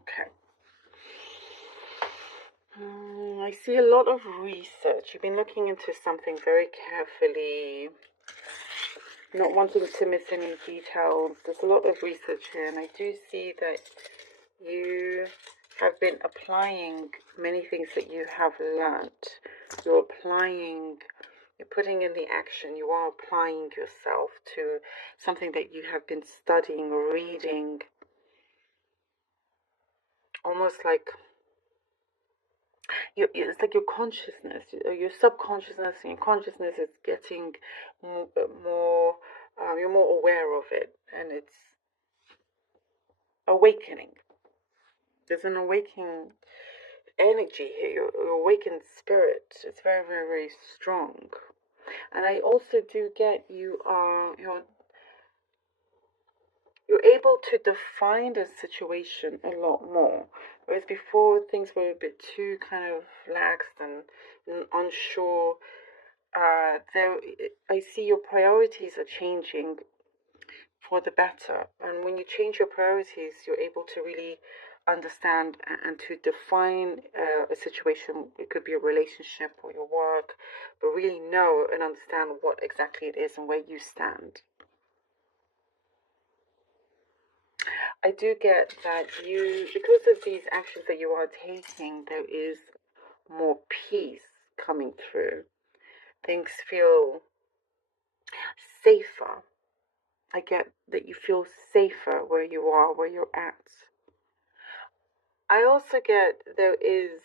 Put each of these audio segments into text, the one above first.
Okay. I see a lot of research. You've been looking into something very carefully, not wanting to miss any details. There's a lot of research here, and I do see that you have been applying many things that you have learnt. You're putting in the action. You are applying yourself to something that you have been studying or reading, almost like it's like your consciousness, your subconsciousness and your consciousness is getting more, you're more aware of it, and it's awakening. There's an awakening energy here, your awakened spirit. It's very, very, very strong. And I also do get you're able to define the situation a lot more. Whereas before things were a bit too kind of laxed and unsure. I see your priorities are changing for the better. And when you change your priorities, you're able to really understand and to define a situation. It could be a relationship or your work, but really know and understand what exactly it is and where you stand. I do get that because of these actions that you are taking, there is more peace coming through. Things feel safer. I get that you feel safer where you are, where you're at. I also get there is,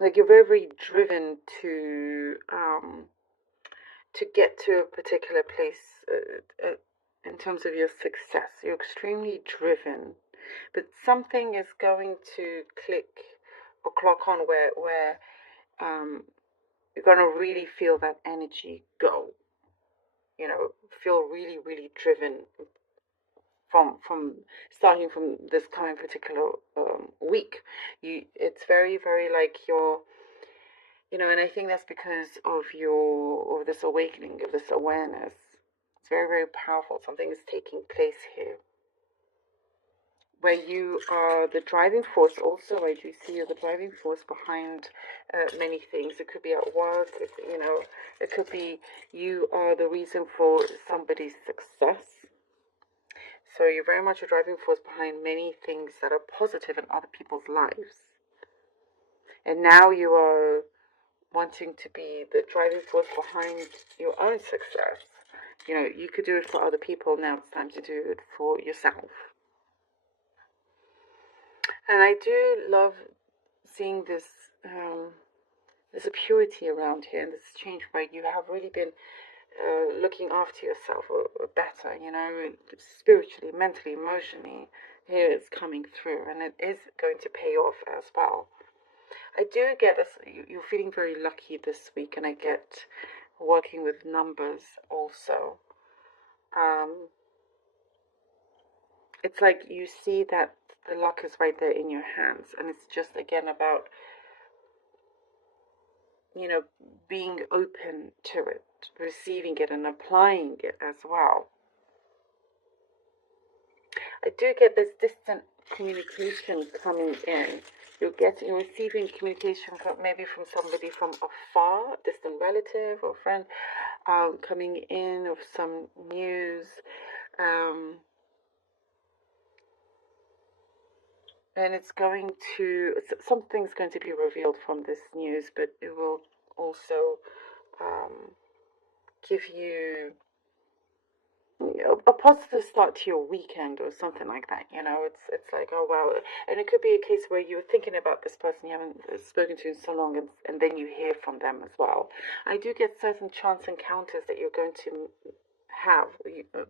like, you're very, very driven to get to a particular place in terms of your success. You're extremely driven, but something is going to click or clock on where you're going to really feel that energy go. Feel really, really driven from starting from this coming particular week. It's very, very like and I think that's because of this awakening, of this awareness. It's very, very powerful. Something is taking place here where you are the driving force. Also, I do see you're the driving force behind many things. It could be at work, it could be you are the reason for somebody's success. So you're very much a driving force behind many things that are positive in other people's lives. And now you are wanting to be the driving force behind your own success. You could do it for other people. Now it's time to do it for yourself. And I do love seeing this there's a purity around here, and this change where you have really been looking after yourself or better, spiritually, mentally, emotionally. Here it's coming through, and it is going to pay off as well. I do get this, you're feeling very lucky this week, and I get working with numbers also. It's like you see that the luck is right there in your hands, and it's just again about being open to it, receiving it and applying it as well. I do get this distant communication coming in. You're receiving communication maybe from somebody from afar, distant relative or friend, coming in of some news. And something's going to be revealed from this news, but it will also give you a positive start to your weekend or something like that. It's like, oh wow. And it could be a case where you're thinking about this person you haven't spoken to in so long, and then you hear from them as well. I do get certain chance encounters that you're going to have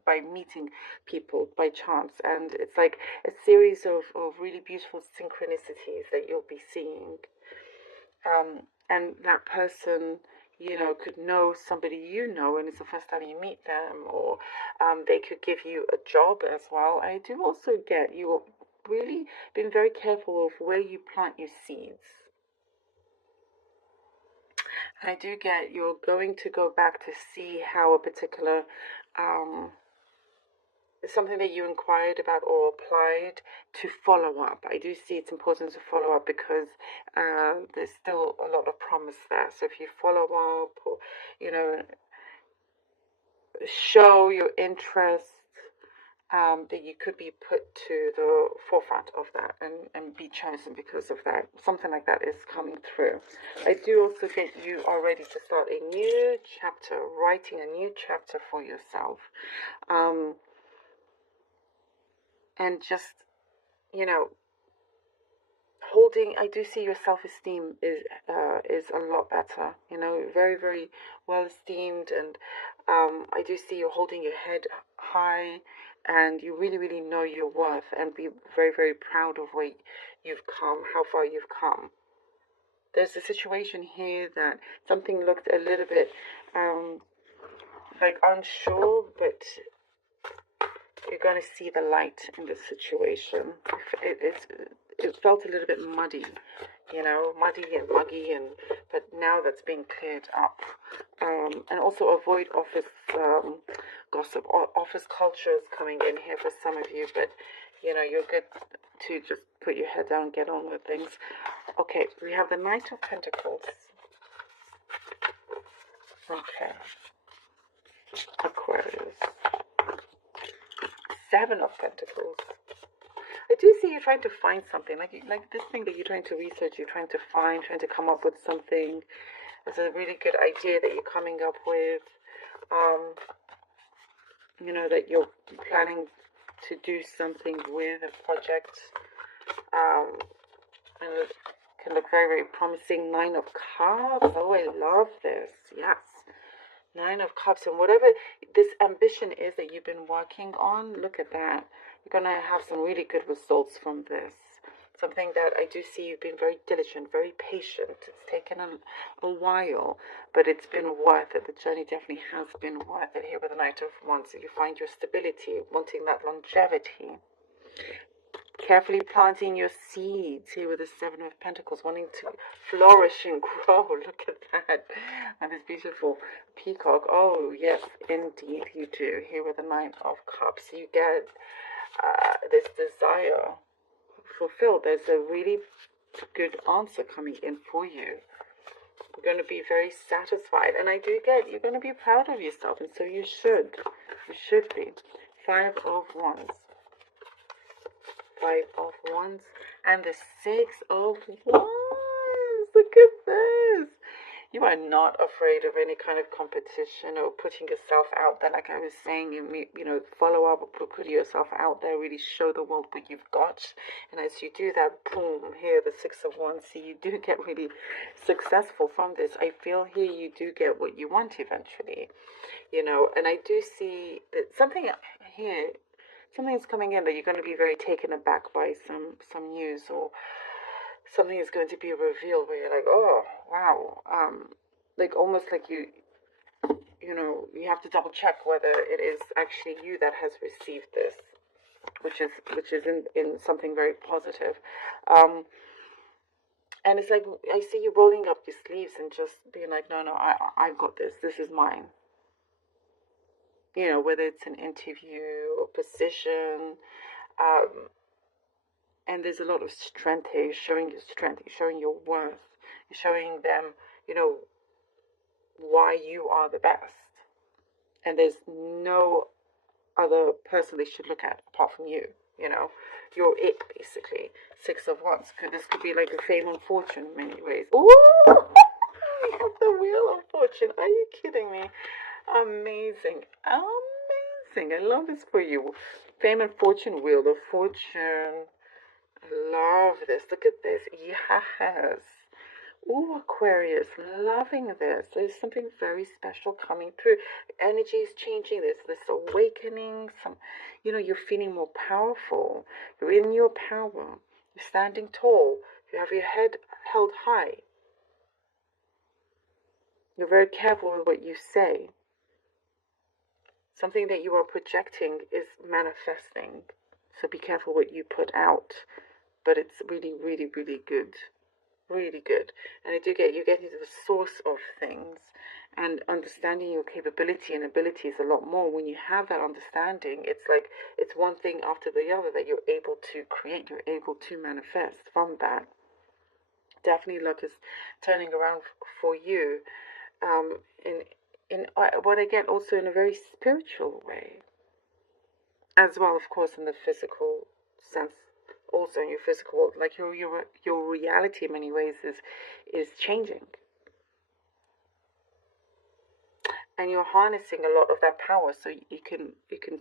by meeting people by chance, and it's like a series of really beautiful synchronicities that you'll be seeing, and that person could know somebody and it's the first time you meet them, or they could give you a job as well. I do also get you really been very careful of where you plant your seeds. I do get you're going to go back to see how a particular something that you inquired about or applied, to follow up. I do see it's important to follow up because there's still a lot of promise there. So if you follow up, or, you know, show your interest, that you could be put to the forefront of that and be chosen because of that. Something like that is coming through. I do also get you are ready to start a new chapter, writing a new chapter for yourself. And just, you know, holding, I do see your self-esteem is a lot better, you know, very, very well esteemed. And I do see you holding your head high, and you really, really know your worth, and be very, very proud of where you've come, how far you've come. There's a situation here that something looked a little bit like unsure, but you're going to see the light in this situation. It felt a little bit muddy, you know, muddy and muggy, but now that's being cleared up. And also avoid office gossip. Office culture is coming in here for some of you, but you know, you're good to just put your head down and get on with things. Okay, we have the Knight of Pentacles. Okay, Aquarius. Seven of Pentacles. I do see you trying to find something, like this thing that you're trying to research, you're trying to find, trying to come up with something. It's a really good idea that you're coming up with. You know, that you're planning to do something with a project. And it can look very, very promising. Nine of Cups. Oh, I love this. Yes. Nine of Cups. And whatever this ambition is that you've been working on, look at that. You're going to have some really good results from this. Something that I do see you've been very diligent, very patient. It's taken a while, but it's been worth it. The journey definitely has been worth it here with the Knight of Wands. You find your stability, wanting that longevity. Carefully planting your seeds here with the Seven of Pentacles, wanting to flourish and grow. Look at that. And this beautiful peacock. Oh, yes, indeed you do. Here with the Nine of Cups, you get this desire fulfilled. There's a really good answer coming in for you. You're going to be very satisfied. And I do get you're going to be proud of yourself. And so you should. You should be. Five of Wands. Five of Wands and the Six of Wands. Look at this. You are not afraid of any kind of competition or putting yourself out there. Like I was saying, you know, follow up or put yourself out there, really show the world what you've got. And as you do that, boom, here the Six of Wands. See, you do get really successful from this. I feel here you do get what you want eventually, you know. And I do see that something here, something's coming in that you're going to be very taken aback by some news, or something is going to be revealed where you're like, oh, wow. Like almost like you know, you have to double check whether it is actually you that has received this, which is in something very positive. And it's like, I see you rolling up your sleeves and just being like, no, I've got this. This is mine. You know, whether it's an interview or position, and there's a lot of strength here. You're showing your strength, you're showing your worth, you're showing them, you know, why you are the best. And there's no other person they should look at apart from you, you know. You're it, basically. Six of Wands. This could be like a fame and fortune in many ways. Ooh! We have the Wheel of Fortune. Are you kidding me? Amazing. Amazing. I love this for you. Fame and fortune, Wheel of Fortune. Love this. Look at this. Yes. Ooh, Aquarius. Loving this. There's something very special coming through. Energy is changing. There's this awakening. You know, you're feeling more powerful. You're in your power. You're standing tall. You have your head held high. You're very careful with what you say. Something that you are projecting is manifesting. So be careful what you put out. But it's really, really, really good. really good. And I do get you get into the source of things, and understanding your capability and abilities a lot more. When you have that understanding, it's like it's one thing after the other that you're able to create, you're able to manifest from that. Definitely luck is turning around for you. Um, in what I get also in a very spiritual way, as well, of course, in the physical sense, also in your physical world, like your reality in many ways is changing, and you're harnessing a lot of that power, so you can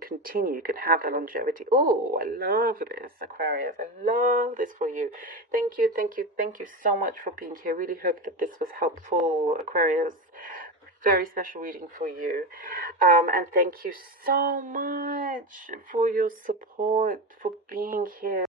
continue, you can have that longevity. Oh, I love this, Aquarius. I love this for you. Thank you, thank you, thank you so much for being here. Really hope that this was helpful, Aquarius. Very special reading for you. And thank you so much for your support, for being here.